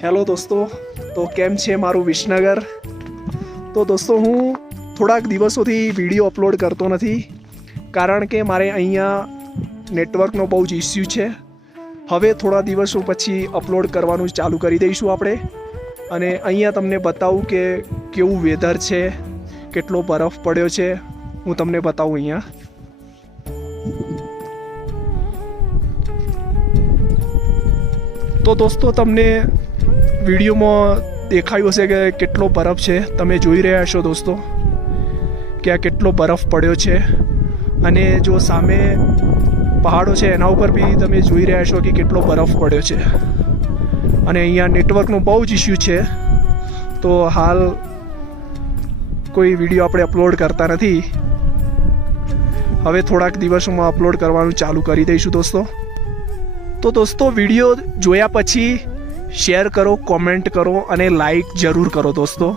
Hello દોસ્તો, તો કેમ છે મારું વિસનગર? તો દોસ્તો હું થોડાક દિવસોથી વિડીયો અપલોડ કરતો નથી કારણ કે મારે અહીંયા નેટવર્કનો બહુ જ ઇસ્યુ છે. હવે થોડા દિવસો પછી અપલોડ કરવાનું ચાલુ કરી દઈશું આપણે. અને અહીંયા તમને બતાવું કે કેવું વેધર છે, કેટલો બરફ પડ્યો છે, હું તમને બતાવું અહીંયા. તો દોસ્તો તમને વિડીયોમાં દેખાયું હશે કે કેટલો બરફ છે. તમે જોઈ રહ્યા છો દોસ્તો કે આ કેટલો બરફ પડ્યો છે. અને જો સામે પહાડો છે એના ઉપર બી તમે જોઈ રહ્યા છો કે કેટલો બરફ પડ્યો છે. અને અહીંયા નેટવર્કનો બહુ જ ઇસ્યુ છે. તો હાલ કોઈ વિડીયો આપણે અપલોડ કરતા નથી. હવે થોડાક દિવસોમાં અપલોડ કરવાનું ચાલુ કરી દઈશું દોસ્તો. તો દોસ્તો વિડીયો જોયા પછી શેર કરો, કોમેન્ટ કરો અને લાઈક જરૂર કરો દોસ્તો.